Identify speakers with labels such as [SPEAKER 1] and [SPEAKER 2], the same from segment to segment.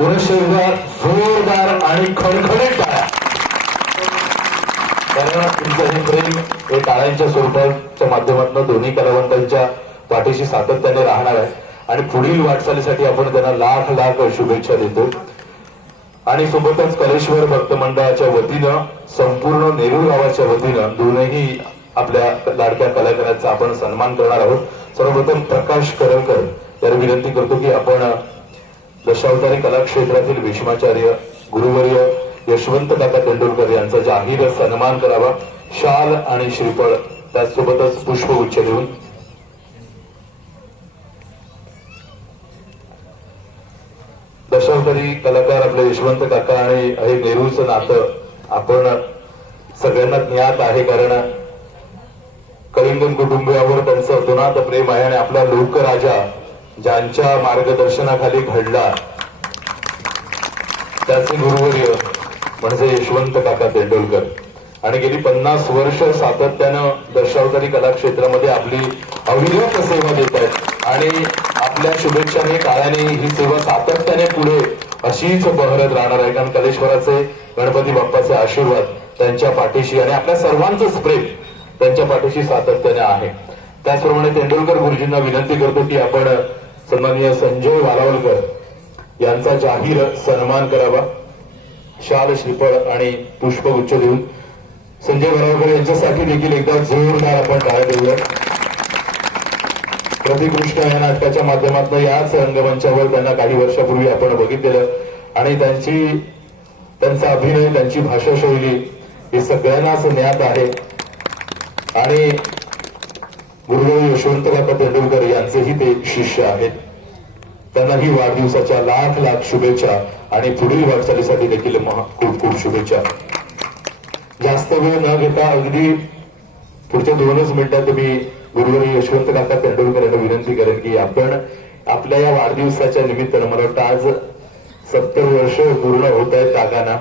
[SPEAKER 1] पुरुष जोरदार आणि खडखडीत टाळ्या. कारण तुमचं हे प्रेम हे टाळ्यांच्या स्वरूपाच्या माध्यमातून दोन्ही कलावंतांच्या पाठीशी सातत्याने राहणार आहे. आणि पुढील वाटचालीसाठी आपण त्यांना लाख लाख शुभेच्छा देतो. आणि सोबतच कलेश्वर भक्त मंडळाच्या वतीनं संपूर्ण नेरूळ गावाच्या वतीनं दोनही आपल्या लाडक्या कलाकारांचा आपण सन्मान करणार आहोत. सर्वप्रथम प्रकाश करळकर यांना विनंती करतो की आपण दशावतारी कला क्षेत्रातील भीष्माचार्य गुरुवर्य यशवंत काका तेंडुलकर यांचा जाहीर सन्मान करावा. शाल आणि श्रीफळ त्याचसोबतच पुष्पगुच्छ देऊन. दशावतारी कलाकार आपले यशवंत काका आणि हे नेहरूचं नातं आपण सगळ्यांना ज्ञात आहे कारण कलिंगन कुटुंबियावर त्यांचं अतोनात प्रेम आहे आणि आपला लोकराजा ज्यांच्या मार्गदर्शनाखाली घडला त्याचे गुरुवर्य म्हणजे यशवंत काका तेंडुलकर. आणि गेली पन्नास वर्ष सातत्यानं दशावतारी कला क्षेत्रामध्ये आपली अविरत सेवा देत आहेत. आणि आपल्या शुभेच्छाने काळाने ही सेवा सातत्याने पुढे अशीच बहरत राहणार आहे. कारण कलेश्वराचे गणपती बाप्पाचे आशीर्वाद त्यांच्या पाठीशी आणि आपल्या सर्वांचंच प्रेम त्यांच्या पाठीशी सातत्याने आहे. त्याचप्रमाणे तेंडुलकर गुरुजींना विनंती करतो की आपण सन्माननीय संजय वालावलकर यांचा जाहीर सन्मान करावा. शाल श्रीफळ आणि पुष्पगुच्छ देऊन. संजय वालावलकर यांच्यासाठी देखील एकदा जोरदार आपण टाळ्या देऊया. प्रतिकृष्ण या नाटकाच्या माध्यमातून याच रंगमंचावर त्यांना काही वर्षापूर्वी आपण बघितलेलं आणि त्यांची त्यांचा अभिनय त्यांची भाषाशैली हे सगळ्यांनाच ज्ञात आहे. आणि गुरु यशवंत काका तेंडुलकर यांचेही ते शिष्य आहेत. त्यांनाही वाढदिवसाच्या लाख लाख शुभेच्छा आणि पुढील वाटचालीसाठी देखील खूप खूप शुभेच्छा. जास्त वेळ न घेता अगदी पुढच्या दोनच मिनिटात मी गुरुवारी यशवंत काका तेंडुलकर यांना विनंती करेन की आपण आपल्या या वाढदिवसाच्या निमित्तानं मला वाटतं आज सत्तर वर्ष पूर्ण होत आहेत काकांना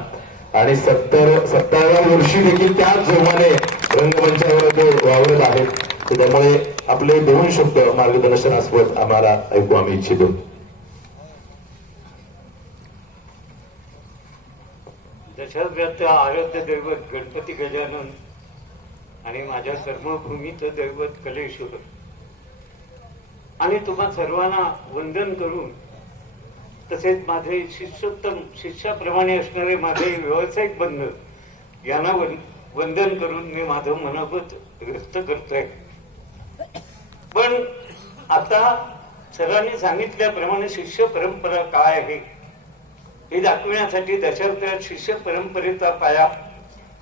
[SPEAKER 1] आणि सत्तर सत्तराव्या वर्षी देखील त्याच जोमाने रंगमंचावर ते वावरत आहेत. त्यामुळे आपले दोन शब्द मार्गदर्शनास्पद आम्हाला ऐकू आम्ही इच्छितो.
[SPEAKER 2] दशाव्याचं आराध्य दैवत गणपती गजानन आणि माझ्या कर्मभूमीचं दैवत कलेश्वर. आणि तुम्हा सर्वांना वंदन करून तसेच माझे शिष्योत्तम शिष्याप्रमाणे असणारे माझे व्यावसायिक बंध यांना वंदन करून मी माझं मनोगत व्यक्त करतोय. पण आता सरांनी सांगितल्याप्रमाणे शिष्य परंपरा काय आहे? हे दाखविण्यासाठी दशावतार शिष्य परंपरेचा पाया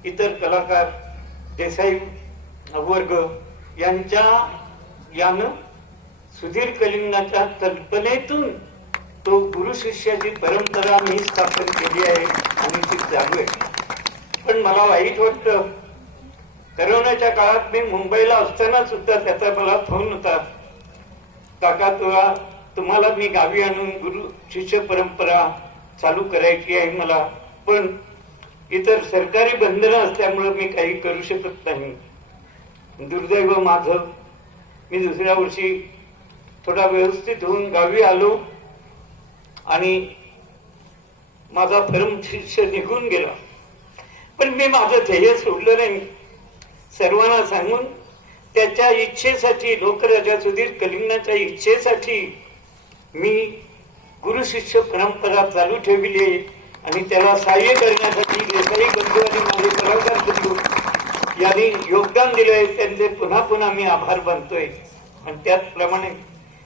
[SPEAKER 2] इतर कलाकार देसाई वर्ग यांच्या यानं सुधीर कलिंगाच्या कल्पनेतून तो गुरु शिष्याची परंपरा मी स्थापन केली आहे आणि ती चालू आहे. पण मला वाईट वाटतं करोनाच्या काळात मी मुंबईला असताना सुद्धा त्याचा मला फोन होता. काका तुला तुम्हाला मी गावी आणून गुरु शिष्य परंपरा चालू करायची आहे मला. पण इतर सरकारी बंधनं असल्यामुळं मी काही करू शकत नाही. दुर्दैव माझं. मी दुसऱ्या वर्षी थोडा व्यवस्थित होऊन गावी आलो आणि माझा परम शिष्य निघून गेला. पण मी माझं ध्येय सोडलं नाही. सर्वांना सांगून त्याच्या इच्छेसाठी लोकराजा सुधीर कलिंगाच्या इच्छेसाठी मी गुरु शिष्य परंपरा चालू ठेवली आहे आणि त्याला सहाय्य करण्यासाठी देसाई बंधू आणि माझे कलाकार बंधू यांनी योगदान दिलंय त्यांचे पुन्हा पुन्हा मी आभार मानतोय. आणि त्याचप्रमाणे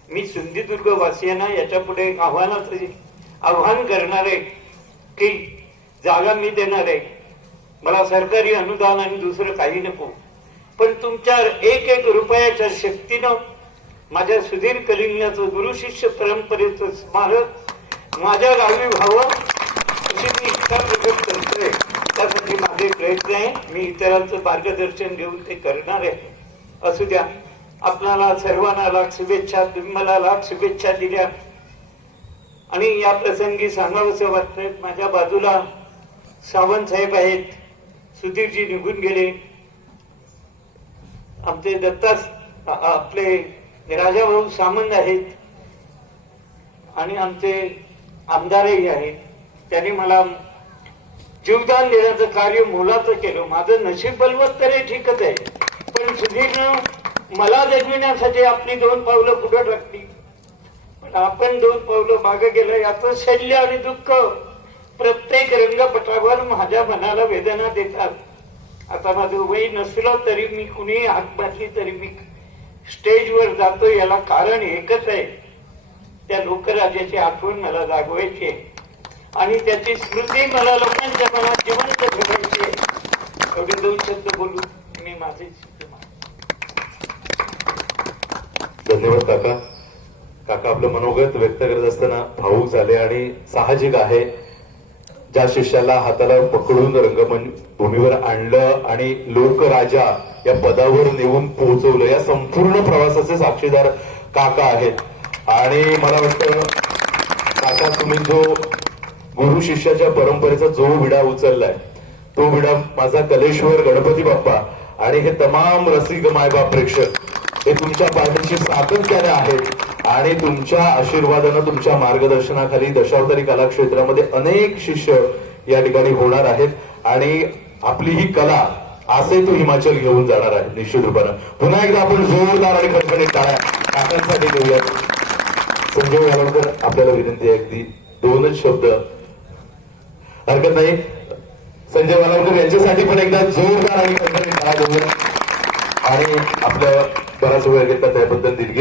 [SPEAKER 2] मी सिंधुदुर्ग वासियांना याच्यापुढे आव्हानाचं आव्हान करणार आहे की जागा मी देणार आहे. मला सरकारी अनुदान आणि दुसरं काही नको. पण तुमच्या एक एक रुपयाच्या शक्तीनं माझ्या सुधीर कलिंगाचं गुरु शिष्य परंपरेचं स्मारक माझ्या गावी व्हावं अशी मी इच्छा प्रकट करतोय. त्यासाठी माझे प्रयत्न आहे. मी इतरांचं मार्गदर्शन घेऊन ते करणार आहे. असू द्या. आपल्याला सर्वांना लाख शुभेच्छा तुम्ही मला लाख शुभेच्छा दिल्या. आणि या प्रसंगी सांगावंसं वाटतंय माझ्या बाजूला सावंत साहेब आहेत. सुधीरजी निघून गेले. आमचे दत्तास आपले आपले राजाभाऊ सामंत आहेत. आणि आमचे आमदारही आहेत. त्यांनी मला जीवदान देण्याचं कार्य मोलाचं केलं. माझं नशीब बलवत तरी ठीकच आहे. पण सुधीरनं मला जगविण्यासाठी आपली दोन पावलं पुढे टाकली? पण आपण दोन पावलं मागे गेलं याचं शल्य आणि दुःख प्रत्येक रंगपटावर माझ्या मनाला वेदना देतात. आता माझं वय नसलं तरी मी कुणी हात बाटली तरी मी स्टेजवर जातो याला कारण एकच आहे. त्या लोकराजाची आठवण मला जागवायची आणि त्याची स्मृती मला लोकांच्या मनात जिवंत ठेवायची आहे. एवढे दोन शब्द बोलू मी माझे
[SPEAKER 1] धन्यवाद काका. काका आपलं मनोगत व्यक्त करत असताना भाऊक झाले आणि साहजिक आहे. ज्या शिष्याला हाताला पकडून रंगमंच भूमीवर आणलं आणि लोकराजा या पदावर नेऊन पोहोचवलं या संपूर्ण प्रवासाचे साक्षीदार काका आहेत. आणि मला वाटतं काका तुम्ही जो गुरु शिष्याच्या परंपरेचा जो विडा उचललाय तो विडा माझा कलेश्वर गणपती बाप्पा आणि हे तमाम रसिक मायबाप प्रेक्षक हे तुमच्या पाठीशी सातत्याने आहेत. आणि तुमच्या आशीर्वादानं तुमच्या मार्गदर्शनाखाली दशावतारी कला क्षेत्रामध्ये अनेक शिष्य या ठिकाणी होणार आहेत. आणि आपली ही कला असे तो हिमाचल घेऊन जाणार आहे निश्चित रूपानं. पुन्हा एकदा आपण जोरदार आणि खणखणीत टाळ्या काकांसाठी देऊयात. संजय यालवकर आपल्याला विनंती आहे अगदी दोनच शब्द. हरकत नाही. संजय वालावकर यांच्यासाठी पण एकदा जोरदार आणि खणखणीत टाळ्या देऊया आणि आपल्या बराच वेळ घेतला त्याबद्दल दिलगिरी